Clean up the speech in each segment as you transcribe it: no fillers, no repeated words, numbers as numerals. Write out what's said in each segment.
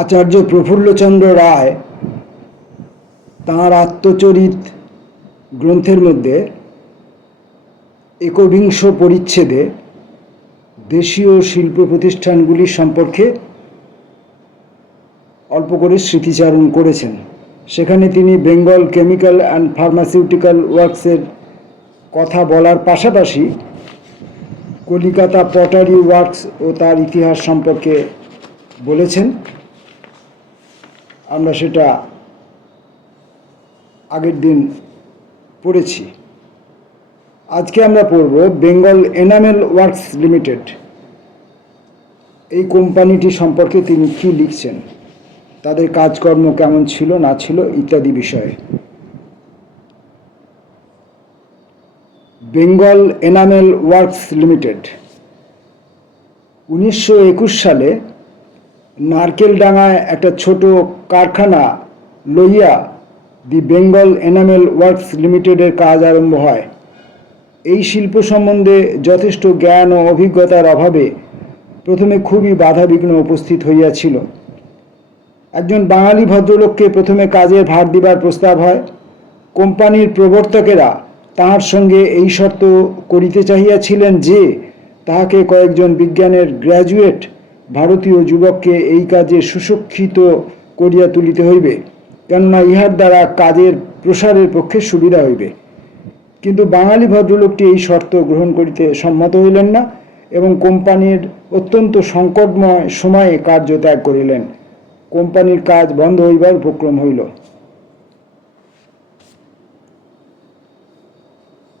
আচার্য প্রফুল্লচন্দ্র রায় তাঁর আত্মচরিত গ্রন্থের মধ্যে একবিংশ পরিচ্ছেদে দেশীয় শিল্প প্রতিষ্ঠানগুলি সম্পর্কে অল্প করে স্মৃতিচারণ করেছেন। সেখানে তিনি বেঙ্গল কেমিক্যাল অ্যান্ড ফার্মাসিউটিক্যাল ওয়ার্কসের কথা বলার পাশাপাশি কলিকাতা পটারি ওয়ার্কস ও তার ইতিহাস সম্পর্কে বলেছেন। আমরা সেটা আগের দিন পড়েছি। আজকে আমরা পড়ব বেঙ্গল এনামেল ওয়ার্কস লিমিটেড। এই কোম্পানিটি সম্পর্কে তিনি কী লিখছেন, তাদের কাজকর্ম কেমন ছিল না ছিল ইত্যাদি বিষয়ে। বেঙ্গল এনামেল ওয়ার্কস লিমিটেড 1921 সালে নারকেলডাঙ্গায় একটা ছোট কারখানা লইয়া দি বেঙ্গল এনামেল ওয়ার্কস লিমিটেডের কাজ আরম্ভ হয়। এই শিল্প সম্বন্ধে যথেষ্ট জ্ঞান ও অভিজ্ঞতার অভাবে প্রথমে খুবই বাধাবিঘ্ন উপস্থিত হইয়াছিল। একজন বাঙালি ভদ্রলোককে প্রথমে কাজের ভার দিবার প্রস্তাব হয়। কোম্পানির প্রবর্তকেরা তাহার সঙ্গে এই শর্ত করিতে চাহিয়াছিলেন যে তাহাকে কয়েকজন বিজ্ঞানের গ্র্যাজুয়েট ভারতীয় যুবককে এই কাজে সুশিক্ষিত করিয়া তুলিতে হইবে, কেননা ইহার দ্বারা কাজের প্রসারের পক্ষে সুবিধা হইবে। কিন্তু বাঙালি ভদ্রলোকটি এই শর্ত গ্রহণ করিতে সম্মত হইলেন না এবং কোম্পানির অত্যন্ত সংকটময় সময়ে কার্য ত্যাগ করিলেন। কোম্পানির কাজ বন্ধ হইবার উপক্রম হইল।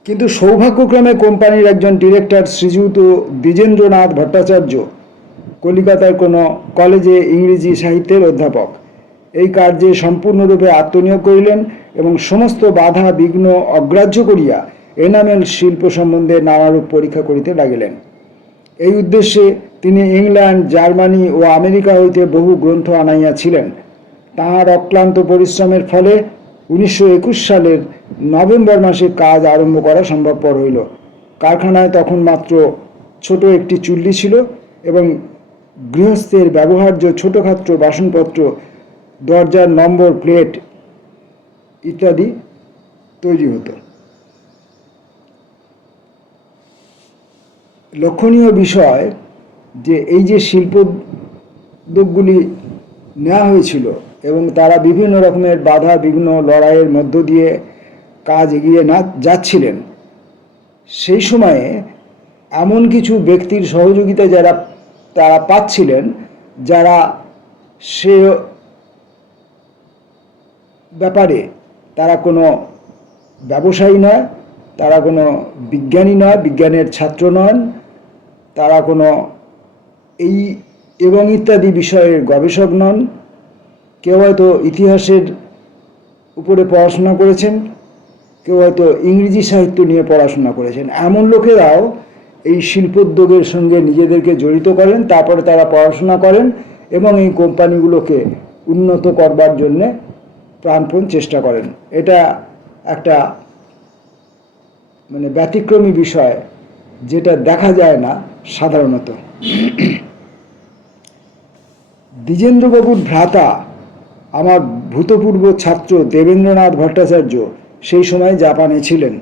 কিন্তু সৌভাগ্যক্রমে কোম্পানির একজন ডিরেক্টর শ্রীযুত দ্বিজেন্দ্রনাথ ভট্টাচার্য, কলিকাতার কোনো কলেজে ইংরেজি সাহিত্যের অধ্যাপক, এই কার্যে সম্পূর্ণরূপে আত্মনিয়োগ করিলেন এবং সমস্ত বাধা বিঘ্ন অগ্রাহ্য করিয়া এনামেল শিল্প সম্বন্ধে নানারূপ পরীক্ষা করিতে লাগিলেন। এই উদ্দেশ্যে তিনি ইংল্যান্ড, জার্মানি ও আমেরিকা হইতে বহু গ্রন্থ আনাইয়াছিলেন। তাঁর অক্লান্ত পরিশ্রমের ফলে 1921 সালের নভেম্বর মাসে কাজ আরম্ভ করা সম্ভবপর হইল। কারখানায় তখন মাত্র ছোট একটি চুল্লি ছিল এবং গৃহস্থের ব্যবহার্য ছোটোখাটো বাসনপত্র, দরজার নম্বর প্লেট ইত্যাদি তৈরি হতো। লক্ষণীয় বিষয় যে এই যে শিল্পোদ্যোগগুলি নেওয়া হয়েছিল এবং তারা বিভিন্ন রকমের বাধা বিঘ্ন লড়াইয়ের মধ্য দিয়ে কাজ এগিয়ে না যাচ্ছিলেন, সেই সময়ে এমন কিছু ব্যক্তির সহযোগিতা তারা পাচ্ছিলেন যারা সে ব্যাপারে তারা কোনো ব্যবসায়ী নয়, তারা কোনো বিজ্ঞানী নয়, বিজ্ঞানের ছাত্র নন, তারা কোনো এই এবং ইত্যাদি বিষয়ের গবেষক নন। কেউ হয়তো ইতিহাসের উপরে পড়াশোনা করেছেন, কেউ হয়তো ইংরেজি সাহিত্য নিয়ে পড়াশোনা করেছেন। এমন লোকেরাও এই শিল্পোদ্যোগের সঙ্গে নিজেদেরকে জড়িত করেন, তারপরে তারা পড়াশোনা করেন এবং এই কোম্পানিগুলোকে উন্নত করবার জন্যে প্রাণপণ চেষ্টা করেন। এটা একটা ব্যতিক্রমী বিষয়, যেটা দেখা যায় না সাধারণত। দ্বিজেন্দ্রবাবুর ভ্রাতা আমার ভূতপূর্ব ছাত্র দেবেন্দ্রনাথ ভট্টাচার্য সেই সময় জাপানে ছিলেন।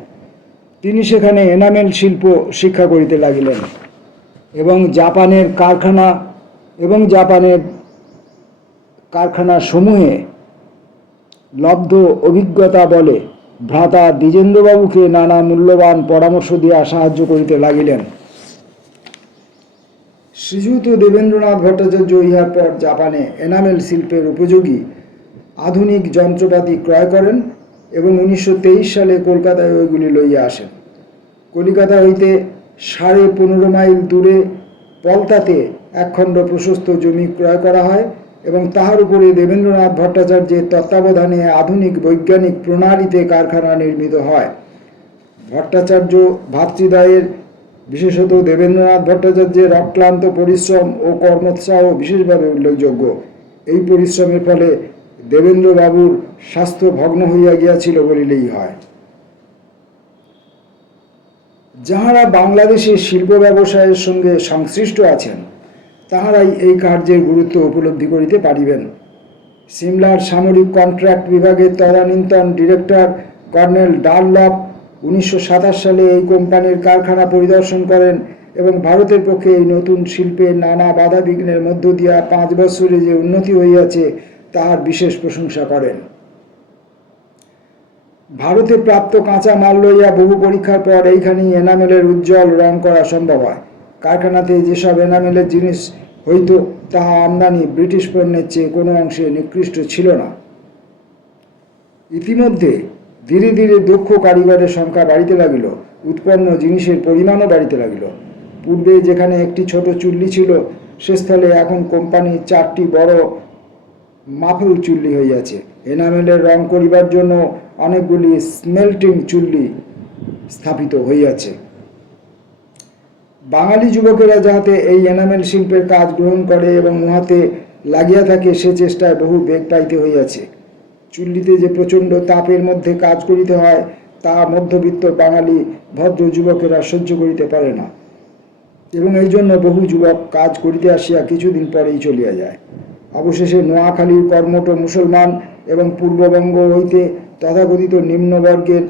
তিনি সেখানে এনামেল শিল্প শিক্ষা করিতে লাগিলেন এবং জাপানের কারখানা সমূহে লব্ধ অভিজ্ঞতা বলে ভ্রাতা দ্বিজেন্দ্রবাবুকে নানা মূল্যবান পরামর্শ দিয়া সাহায্য করিতে লাগিলেন। শ্রীযুত দেবেন্দ্রনাথ ভট্টাচার্য ইহার পর জাপানে এনামেল শিল্পের উপযোগী আধুনিক যন্ত্রপাতি ক্রয় করেন এবং 1923 সালে কলকাতায় ওইগুলি লইয়া আসেন। কলিকাতা হইতে 15.5 মাইল দূরে পলতাতে একখণ্ড প্রশস্ত জমি ক্রয় করা হয় এবং তাহার উপরে দেবেন্দ্রনাথ ভট্টাচার্যের তত্ত্বাবধানে আধুনিক বৈজ্ঞানিক প্রণালীতে কারখানা নির্মিত হয়। ভট্টাচার্য ভাতৃদ্বয়ের, বিশেষত দেবেন্দ্রনাথ ভট্টাচার্যের অক্লান্ত পরিশ্রম ও কর্মোৎসাহ বিশেষভাবে উল্লেখযোগ্য। এই পরিশ্রমের ফলে দেবেন্দ্রবাবুর স্বাস্থ্য ভগ্ন হইয়া গিয়াছিল বলিলেই হয়। যাহারা বাংলাদেশের শিল্প ব্যবসায়ের সঙ্গে সংশ্লিষ্ট আছেন তাহারাই এই কার্যের গুরুত্ব উপলব্ধি করিতে পারিবেন। সিমলার সামরিক কন্ট্রাক্ট বিভাগের তদানীন্তন ডিরেক্টর কর্নেল ডানলপ 1927 সালে এই কোম্পানির কারখানা পরিদর্শন করেন এবং ভারতের পক্ষে এই নতুন শিল্পের নানা বাধা বিঘ্নের মধ্য দিয়া 5 বৎসরে যে উন্নতি হইয়াছে তাহার বিশেষ প্রশংসা করেন। ভারতে প্রাপ্ত কাঁচা মাল লইয়া বহু পরীক্ষার পর এইখানেই এনামেলের উজ্জ্বল রং করা সম্ভব হয়। কারখানাতে যেসব এনামেলের জিনিস হইত তাহা আমদানি ব্রিটিশ পণ্যের চেয়ে কোনো অংশে নিকৃষ্ট ছিল না। ইতিমধ্যে ধীরে ধীরে দক্ষ কারিগরের সংখ্যা বাড়িতে লাগিল, উৎপন্ন জিনিসের পরিমাণও বাড়িতে লাগিল। পূর্বে যেখানে একটি ছোট চুল্লি ছিল সে স্থলে এখন কোম্পানির 4টি বড় মাফল চুল্লি হইয়াছে। এনামেলের রং করিবার জন্য অনেকগুলি স্মেল্টিং চুল্লি স্থাপিত হইয়াছে। বাঙালি যুবকেরা যাহাতে এই এনামেল শিল্পের কাজ গ্রহণ করে এবং উহাতে লাগিয়া থাকে সে চেষ্টায় বহু বেগ পাইতে হইয়াছে। চুল্লিতে যে প্রচণ্ড তাপের মধ্যে কাজ করিতে হয় তা মধ্যবিত্ত বাঙালি ভদ্র যুবকেরা সহ্য করিতে পারে না এবং এই জন্য বহু যুবক কাজ করিতে আসিয়া কিছুদিন পরেই চলিয়া যায়। অবশেষে নোয়াখালীর কর্মঠ মুসলমান এবং পূর্ববঙ্গ হইতে তথাকথিত নিম্নবর্গের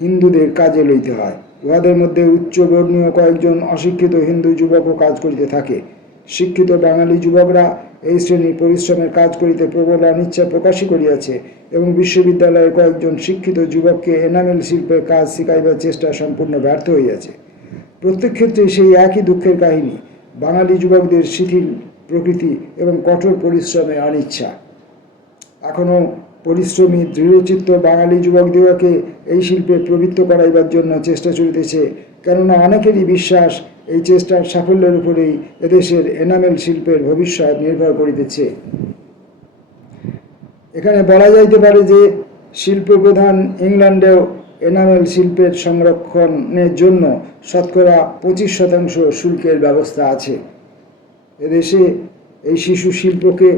হিন্দুদের কাজে লইতে হয়। উহাদের মধ্যে উচ্চবর্ণীয় কয়েকজন অশিক্ষিত হিন্দু যুবকও কাজ করিতে থাকে। শিক্ষিত বাঙালি যুবকরা এই শ্রেণীর পরিশ্রমের কাজ করিতে প্রবল অনিচ্ছা প্রকাশই করিয়াছে এবং বিশ্ববিদ্যালয়ের কয়েকজন শিক্ষিত যুবককে এনামেল শিল্পের কাজ শিখাইবার চেষ্টা সম্পূর্ণ ব্যর্থ হইয়াছে। প্রত্যেক ক্ষেত্রে সেই একই দুঃখের কাহিনী, বাঙালি যুবকদের শিথিল প্রকৃতি এবং কঠোর পরিশ্রমে অনিচ্ছা। এখনও পরিশ্রমী দৃঢ়চিত্ত বাঙালি যুবকদিগকে এই শিল্পে প্রবৃত্ত করাইবার জন্য চেষ্টা চলিতেছে, কেননা অনেকেরই বিশ্বাস এই চেষ্টার সাফল্যের উপরেই এদেশের এনামেল শিল্পের ভবিষ্যৎ নির্ভর করিতেছে। এখানে বলা যাইতে পারে যে শিল্পপ্রধান ইংল্যান্ডেও এনামেল শিল্পের সংরক্ষণের জন্য শতকরা 25% শুল্কের ব্যবস্থা আছে। এদেশে এই শিশু শিল্পকে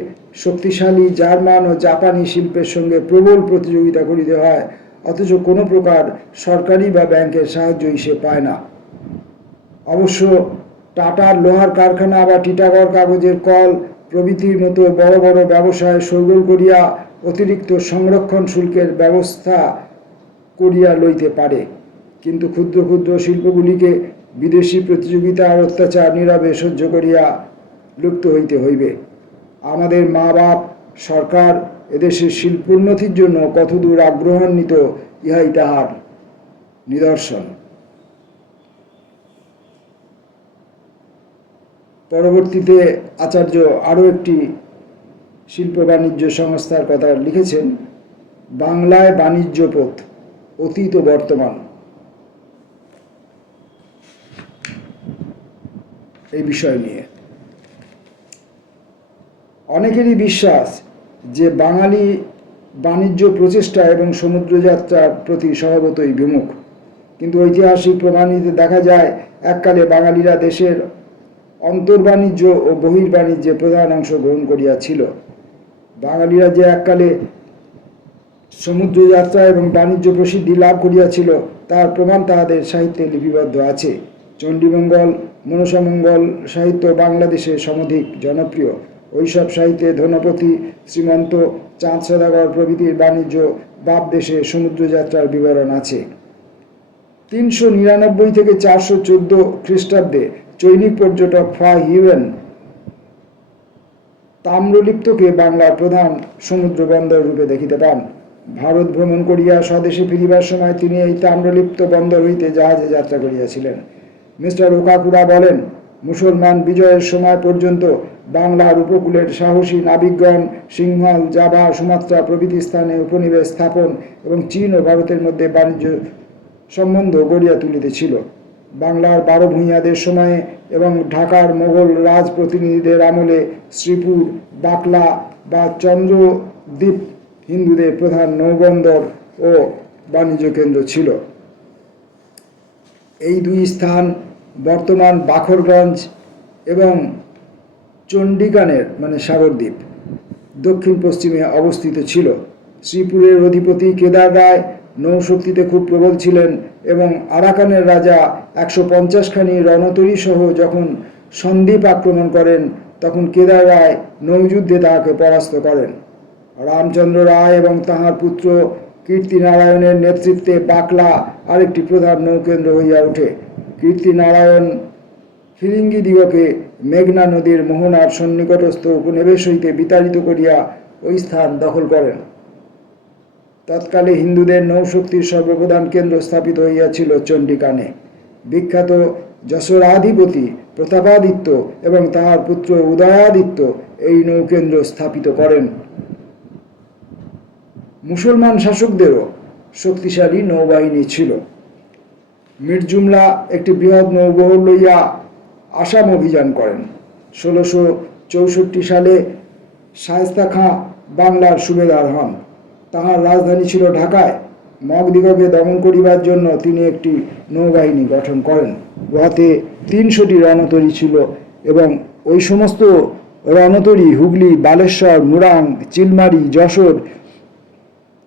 শক্তিশালী জার্মান ও জাপানি শিল্পের সঙ্গে প্রবল প্রতিযোগিতা করিতে হয়, অথচ কোনো প্রকার সরকারি বা ব্যাংকের সাহায্যই সে পায় না। অবশ্য টাটার লোহার কারখানা বা টিটাগড় কাগজের কল প্রভৃতির মতো বড় বড় ব্যবসায় শোরগোল করিয়া অতিরিক্ত সংরক্ষণ শুল্কের ব্যবস্থা করিয়া লইতে পারে, কিন্তু ক্ষুদ্র ক্ষুদ্র শিল্পগুলিকে বিদেশি প্রতিযোগিতা আর অত্যাচার নীরবে সহ্য করিয়া লুপ্ত হইতে হইবে। আমাদের মা বাপ সরকার এদেশের শিল্পোন্নতির জন্য কতদূর আগ্রহান্বিত ইহাই তাহার নিদর্শন। পরবর্তীতে আচার্য আরও একটি শিল্প বাণিজ্য সংস্থার কথা লিখেছেন, বাংলায় বাণিজ্য পথ, অতীত ও বর্তমান। এই বিষয় নিয়ে অনেকেরই বিশ্বাস যে বাঙালি বাণিজ্য প্রচেষ্টা এবং সমুদ্রযাত্রার প্রতি স্বভাবতই বিমুখ, কিন্তু ঐতিহাসিক প্রমাণিতে দেখা যায় এককালে বাঙালিরা দেশের অন্তর্বাণিজ্য ও বহির্বাণিজ্যে প্রধান অংশ গ্রহণ করিয়াছিল। বাঙালিরা যে এককালে সমুদ্রযাত্রা এবং বাণিজ্য প্রসিদ্ধি লাভ করিয়াছিল তার প্রমাণ তাহাদের সাহিত্যে লিপিবদ্ধ আছে। চণ্ডীমঙ্গল, মনসামঙ্গল সাহিত্য বাংলাদেশে সমধিক জনপ্রিয়। ওইসব সাহিত্যে ধনপতি, শ্রীমন্ত, চাঁদ সদাগর প্রভৃতির বাণিজ্য বাপ দেশে সমুদ্রযাত্রার বিবরণ আছে। 399 থেকে 414 খ্রিস্টাব্দে চৈনিক পর্যটক ফা হিউয়েন তাম্রলিপ্তকে বাংলার প্রধান সমুদ্র বন্দর রূপে দেখিতে পান। ভারত ভ্রমণ করিয়া স্বদেশে ফিরিবার সময় তিনি এই তাম্রলিপ্ত বন্দর হইতে জাহাজে যাত্রা করিয়াছিলেন। মিস্টার ওকাকুরা বলেন, মুসলমান বিজয়ের সময় পর্যন্ত বাংলার উপকূলের সাহসী নাবিকগণ সিংহল, জাভা, সুমাত্রা প্রভৃতি স্থানে উপনিবেশ স্থাপন এবং চীন ও ভারতের মধ্যে বাণিজ্য সম্বন্ধ গড়িয়া তুলিতেছিল। বাংলার 12 ভূঁইয়াদের সময়ে এবং ঢাকার মোগল রাজ প্রতিনিধিদের আমলে শ্রীপুর, বাকলা বা চন্দ্রদ্বীপ হিন্দুদের প্রধান নৌবন্দর ও বাণিজ্য কেন্দ্র ছিল। এই দুই স্থান বর্তমান বাখরগঞ্জ এবং চণ্ডীগড়ের সাগরদ্বীপ দক্ষিণ পশ্চিমে অবস্থিত ছিল। শ্রীপুরের অধিপতি কেদার রায় নৌশক্তিতে খুব প্রবল ছিলেন এবং আরাকানের রাজা 150 খানি রণতরী সহ যখন সন্দ্বীপ আক্রমণ করেন তখন কেদার রায় নৌযুদ্ধে তাহাকে পরাস্ত করেন। রামচন্দ্র রায় এবং তাহার পুত্র কীর্তিনারায়ণের নেতৃত্বে বাকলা আরেকটি প্রধান নৌকেন্দ্র হইয়া ওঠে। কীর্তিনারায়ণ ফিরিঙ্গিদিগকে মেঘনা নদীর মোহনার সন্নিকটস্থ উপনিবেশ হইতে বিতাড়িত করিয়া ওই স্থান দখল করেন। তৎকালে হিন্দুদের নৌশক্তির সর্বপ্রধান কেন্দ্র স্থাপিত হইয়াছিল চণ্ডিকানে। বিখ্যাত যশোরাধিপতি প্রতাপাদিত্য এবং তাহার পুত্র উদয়াদিত্য এই নৌকেন্দ্র স্থাপিত করেন। মুসলমান শাসকদেরও শক্তিশালী নৌবাহিনী ছিল। মির জুমলা একটি বৃহৎ নৌবহর লইয়া আসাম অভিযান করেন। 1664 সালে শায়েস্তা খাঁ বাংলার সুবেদার হন। তাহার রাজধানী ছিল ঢাকায়। মগদিগকে দমন করিবার জন্য তিনি একটি নৌবাহিনী গঠন করেন। উহাতে 300টি রণতরী ছিল এবং ওই সমস্ত রণতরী হুগলি, বালেশ্বর, মুরাং, চিলমারি, যশোর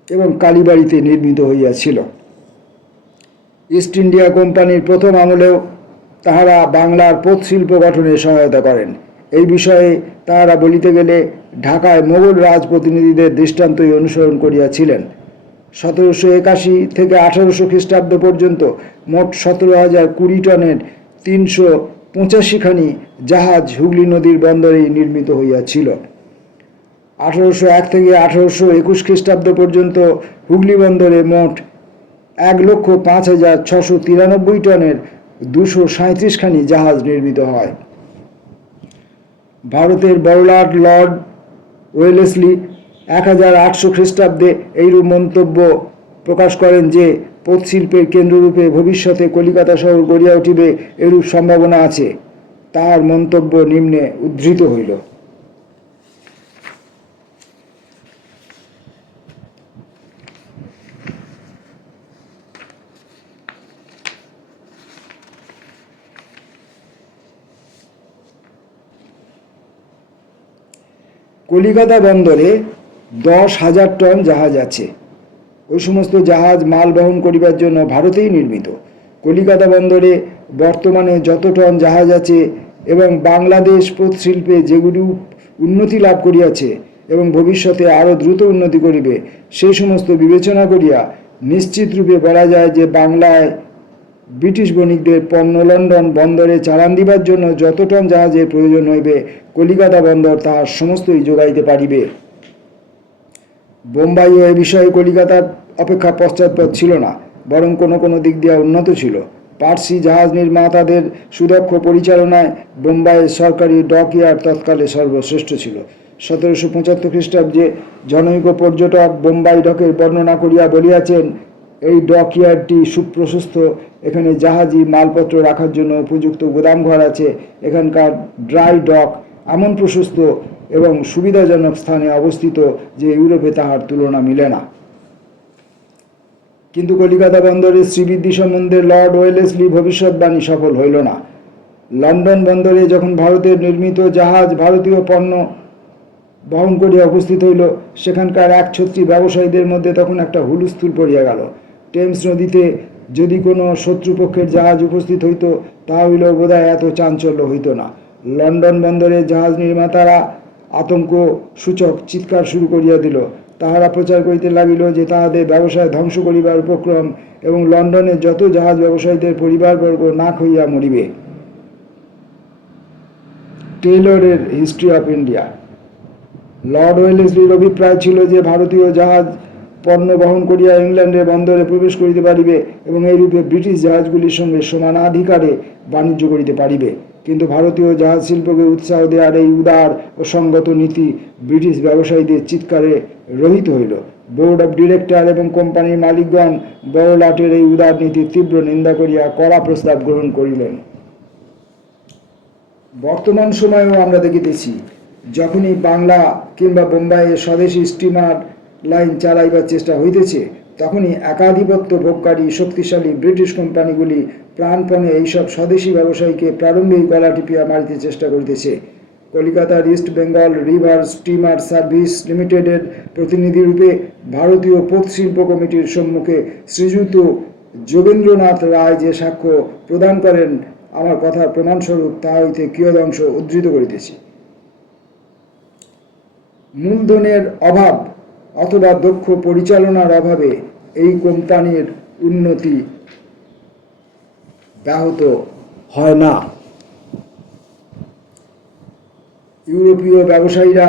এবং কালীবাড়িতে নির্মিত হইয়াছিল। ইস্ট ইন্ডিয়া কোম্পানির প্রথম আমলেও তাহারা বাংলার পোত শিল্প গঠনে সহায়তা করেন। এই বিষয়ে তাহারা বলিতে গেলে ঢাকায় মোগল রাজপ্রতিনিধিদের দৃষ্টান্তই অনুসরণ করিয়াছিলেন। 1781 থেকে 1800 খ্রিস্টাব্দ পর্যন্ত মোট 17,020 টনের 385খানি জাহাজ হুগলি নদীর বন্দরেই নির্মিত হইয়াছিল। 1801 থেকে 1821 খ্রিস্টাব্দ পর্যন্ত হুগলি বন্দরে মোট 1,05,693 টনের 237খানি জাহাজ নির্মিত হয়। ভারতের বড়লাট লর্ড ওয়েলেসলি 1800 খ্রিস্টাব্দে এইরূপ মন্তব্য প্রকাশ করেন যে পোত শিল্পের কেন্দ্ররূপে ভবিষ্যতে কলিকাতা শহর গড়িয়া উঠিবে এরূপ সম্ভাবনা আছে। তাহার মন্তব্য নিম্নে উদ্ধৃত হইল। কলিকাতা বন্দরে 10,000 টন জাহাজ আছে। ওই সমস্ত জাহাজ মাল বহন করিবার জন্য ভারতেই নির্মিত। কলিকাতা বন্দরে বর্তমানে যত টন জাহাজ আছে এবং বাংলাদেশ পোত শিল্পে যেগুলি উন্নতি লাভ করিয়াছে এবং ভবিষ্যতে আরও দ্রুত উন্নতি করিবে, সেই সমস্ত বিবেচনা করিয়া নিশ্চিত রূপে বলা যায় যে বাংলায় ব্রিটিশ বণিকদের পণ্য লন্ডন বন্দরে চালান দিবার জন্য যত টন জাহাজের প্রয়োজন হইবে কলিকাতা বন্দর তাহার সমস্তই যোগাইতে পারিবে। বোম্বাইও এ বিষয়ে কলিকাতার অপেক্ষা পশ্চাৎপদ ছিল না, বরং কোনো কোনো দিক দিয়া উন্নত ছিল। পার্সি জাহাজ নির্মাতাদের সুদক্ষ পরিচালনায় বোম্বাইয়ের সরকারি ডকইয়ার্ড তৎকালে সর্বশ্রেষ্ঠ ছিল। 1775 খ্রিস্টাব্দে জনৈক পর্যটক বোম্বাই ডকের বর্ণনা করিয়া বলিয়াছেন, এই ডকইয়ার্ডটি সুপ্রশস্ত, এখানে জাহাজি মালপত্র রাখার জন্য উপযুক্ত গোদামঘর আছে। এখানকার ড্রাই ডক এমন প্রশস্ত এবং সুবিধাজনক স্থানে অবস্থিত যে ইউরোপে তাহার তুলনা মিলে না। কিন্তু কলিকাতা বন্দরের শ্রীবৃদ্ধি সম্বন্ধে লর্ড ওয়েলেসলি ভবিষ্যৎবাণী সফল হইল না। লন্ডন বন্দরে যখন ভারতের নির্মিত জাহাজ ভারতীয় পণ্য বহন করিয়া উপস্থিত হইল, সেখানকার একছত্রী ব্যবসায়ীদের মধ্যে তখন একটা হুলস্থুল পড়িয়া গেল। টেমস নদীতে যদি কোনো শত্রুপক্ষের জাহাজ উপস্থিত হইত, তাহা হইলেও বোধহয় এত চাঞ্চল্য হইত না। লন্ডন বন্দরে জাহাজ নির্মাতারা আতঙ্ক সূচক চিৎকার শুরু করিয়া দিল। তাহারা প্রচার করিতে লাগিল যে তাহাদের ব্যবসায় ধ্বংস করিবার উপক্রম এবং লন্ডনের যত জাহাজ ব্যবসায়ীদের পরিবারবর্গ নাক হইয়া মরিবে। টেইলরের হিস্ট্রি অফ ইন্ডিয়া। লর্ড ওয়েলেসলির অভিপ্রায় ছিল যে ভারতীয় জাহাজ পণ্য বহন করিয়া ইংল্যান্ডের বন্দরে প্রবেশ করিতে পারিবে এবং এইরূপে ব্রিটিশ জাহাজগুলির সঙ্গে সমানাধিকারে বাণিজ্য করিতে পারিবে। কিন্তু ভারতীয় জাহাজ শিল্পকে উৎসাহ দেওয়ার এই উদার ও সঙ্গত নীতি ব্রিটিশ ব্যবসায়ীদের চিৎকারে রহিত হইল। বোর্ড অব ডিরেক্টর এবং কোম্পানির মালিকগণ বড়লাটের এই উদার নীতির তীব্র নিন্দা করিয়া কড়া প্রস্তাব গ্রহণ করিলেন। বর্তমান সময়েও আমরা দেখিতেছি, যখনই বাংলা কিংবা বোম্বাইয়ে স্বদেশী স্টিমার লাইন চালাইবার চেষ্টা হইতেছে, তখনই একাধিপত্য ভোগকারী শক্তিশালী ব্রিটিশ কোম্পানিগুলি প্রাণপণে এইসব স্বদেশী ব্যবসায়ীকে প্রারম্ভিক গলা টিপিয়া মারিতে চেষ্টা করিতেছে। কলিকাতার east Bengal river steamer service লিমিটেডের প্রতিনিধিরূপে ভারতীয় পোত শিল্প কমিটির সম্মুখে শ্রীযুত যোগেন্দ্রনাথ রায় যে সাক্ষ্য প্রদান করেন, আমার কথার প্রমাণস্বরূপ তাহা হইতে কিয়দংশ উদ্ধৃত করিতেছি। মূলধনের অভাব অথবা দক্ষ পরিচালনার অভাবে এই কোম্পানির উন্নতি ব্যাহত হয় না। ইউরোপীয় ব্যবসায়ীরা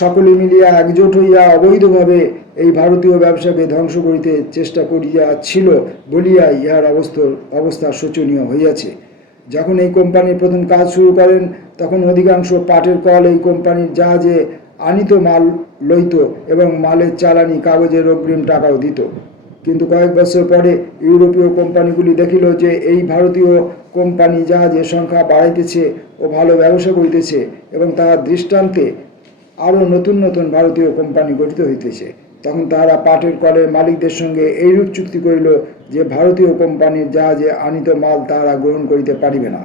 সকলে মিলিয়া একজোট হইয়া অবৈধভাবে এই ভারতীয় ব্যবসাকে ধ্বংস করিতে চেষ্টা করিয়াছিল বলিয়া ইহার অবস্থা শোচনীয় হইয়াছে। যখন এই কোম্পানির প্রথম কাজ শুরু করেন তখন অধিকাংশ পাটের কল এই কোম্পানির জাহাজে আনিত মাল লইত এবং মালের চালানি কাগজের অগ্রিম টাকাও দিত। কিন্তু কয়েক বছর পরে ইউরোপীয় কোম্পানিগুলি দেখিল যে এই ভারতীয় কোম্পানি জাহাজের সংখ্যা বাড়াইতেছে ও ভালো ব্যবসা করিতেছে এবং তাহার দৃষ্টান্তে আরও নতুন নতুন ভারতীয় কোম্পানি গঠিত হইতেছে। তখন তাহারা পাটের কলের মালিকদের সঙ্গে এইরূপ চুক্তি করিল যে ভারতীয় কোম্পানির জাহাজে আনিত মাল তাহারা গ্রহণ করিতে পারিবে না।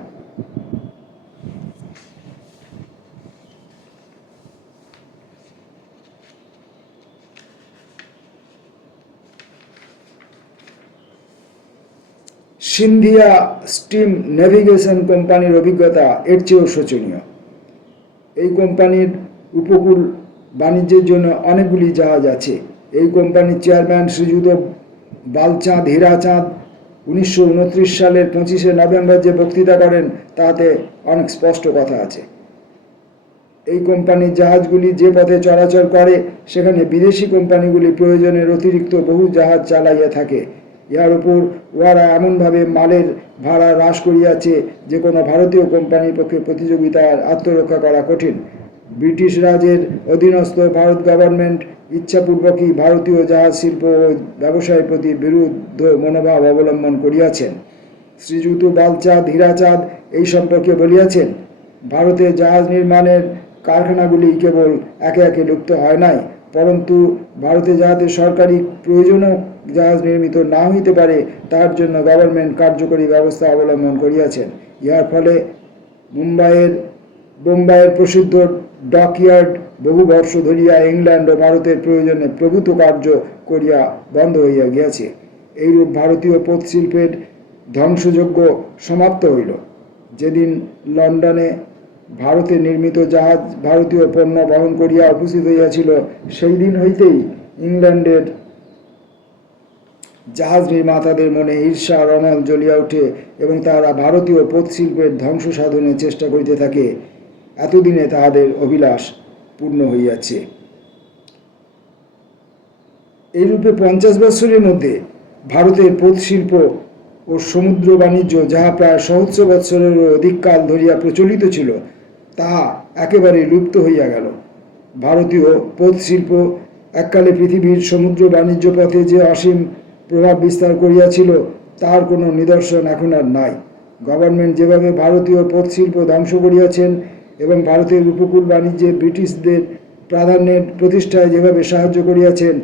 সিন্ধিয়া স্টিম নেভিগেশন কোম্পানির অভিজ্ঞতা এর চেয়েও শোচনীয়। এই কোম্পানির উপকূল বাণিজ্যের জন্য অনেকগুলি জাহাজ আছে। এই কোম্পানির চেয়ারম্যান শ্রীযুত বালচাঁদ হীরাচাঁদ 1929 সালের 25শে নভেম্বর যে বক্তৃতা করেন তাতে অনেক স্পষ্ট কথা আছে। এই কোম্পানির জাহাজগুলি যে পথে চলাচল করে সেখানে বিদেশি কোম্পানিগুলি প্রয়োজনের অতিরিক্ত বহু জাহাজ চালাইয়া থাকে। ইহার উপর উহারা এমনভাবে মালের ভাড়া হ্রাস করিয়াছে যে কোনো ভারতীয় কোম্পানির পক্ষে প্রতিযোগিতায় আত্মরক্ষা করা কঠিন। ব্রিটিশ রাজের অধীনস্থ ভারত গভর্নমেন্ট ইচ্ছাপূর্বকই ভারতীয় জাহাজ শিল্প ও ব্যবসায়ের প্রতি বিরুদ্ধ মনোভাব অবলম্বন করিয়াছেন। শ্রীযুত বালচাঁদ হীরাচাঁদ এই সম্পর্কে বলিয়াছেন, ভারতে জাহাজ নির্মাণের কারখানাগুলি কেবল একে একে লুপ্ত হয় নাই, পরন্তু ভারতে যাহাতে সরকারি প্রয়োজনও জাহাজ নির্মিত না হইতে পারে তার জন্য গভর্নমেন্ট কার্যকরী ব্যবস্থা অবলম্বন করিয়াছেন। ইহার ফলে বোম্বাইয়ের প্রসিদ্ধ ডকইয়ার্ড বহু বর্ষ ধরিয়া ইংল্যান্ড ও ভারতের প্রয়োজনে প্রভূত কার্য করিয়া বন্ধ হইয়া গিয়াছে। এইরূপ ভারতীয় পোত শিল্পের ধ্বংসযজ্ঞ সমাপ্ত হইল। যেদিন লন্ডনে ভারতে নির্মিত জাহাজ ভারতীয় পণ্য বহন করিয়া উপস্থিত হইয়াছিল সেই দিন হইতেই ইংল্যান্ডের জাহাজ নির্মাতাদের মনে ঈর্ষা আর অনল জ্বলিয়া ওঠে এবং তাহারা ভারতীয় পোত শিল্পের ধ্বংস সাধনের চেষ্টা করিতে থাকে। এতদিনে তাহাদের অভিলাষ পূর্ণ হইয়াছে। এইরূপে 50 বৎসরের মধ্যে ভারতের পোত শিল্প ও সমুদ্র বাণিজ্য যাহা প্রায় সহস্র বৎসরেরও অধিককাল ধরিয়া প্রচলিত ছিল তাহা একেবারে লুপ্ত হইয়া গেল। ভারতীয় পোত শিল্প এককালে পৃথিবীর সমুদ্র বাণিজ্য পথে যে অসীম প্রভাব বিস্তার করিয়াছিল তার কোনো নিদর্শন এখন আর নাই। গভর্নমেন্ট যেভাবে ভারতীয় পোত শিল্প ধ্বংস করিয়াছেন এবং ভারতের উপকূল বাণিজ্যে ব্রিটিশদের প্রাধান্যের প্রতিষ্ঠায় যেভাবে সাহায্য করিয়াছেন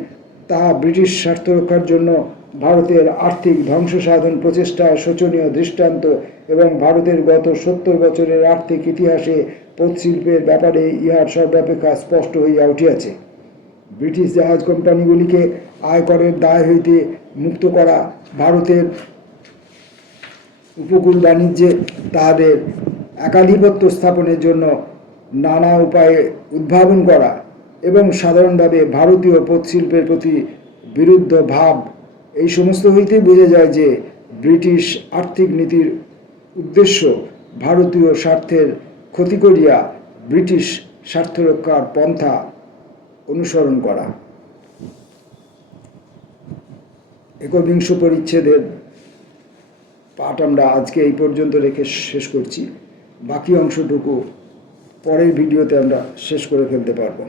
তাহা ব্রিটিশ স্বার্থ রক্ষার জন্য ভারতের আর্থিক ধ্বংস সাধন প্রচেষ্টার শোচনীয় দৃষ্টান্ত এবং ভারতের গত 70 বছরের আর্থিক ইতিহাসে পোত শিল্পের ব্যাপারে ইহার সর্বাপেক্ষা স্পষ্ট হইয়া উঠিয়াছে। ব্রিটিশ জাহাজ কোম্পানিগুলিকে আয়করের দায় হইতে মুক্ত করা, ভারতের উপকূল বাণিজ্যে তাহাদের একাধিপত্য স্থাপনের জন্য নানা উপায়ে উদ্ভাবন করা এবং সাধারণভাবে ভারতীয় পোত শিল্পের প্রতি বিরুদ্ধ ভাব, এই সমস্ত হইতেই বোঝা যায় যে ব্রিটিশ আর্থিক নীতির উদ্দেশ্য ভারতীয় স্বার্থের ক্ষতি করিয়া ব্রিটিশ স্বার্থ রক্ষার পন্থা অনুসরণ করা। একবিংশ পরিচ্ছেদের পাঠ আমরা আজকে এই পর্যন্ত রেখে শেষ করছি। বাকি অংশটুকু পরের ভিডিওতে আমরা শেষ করে ফেলতে পারবো।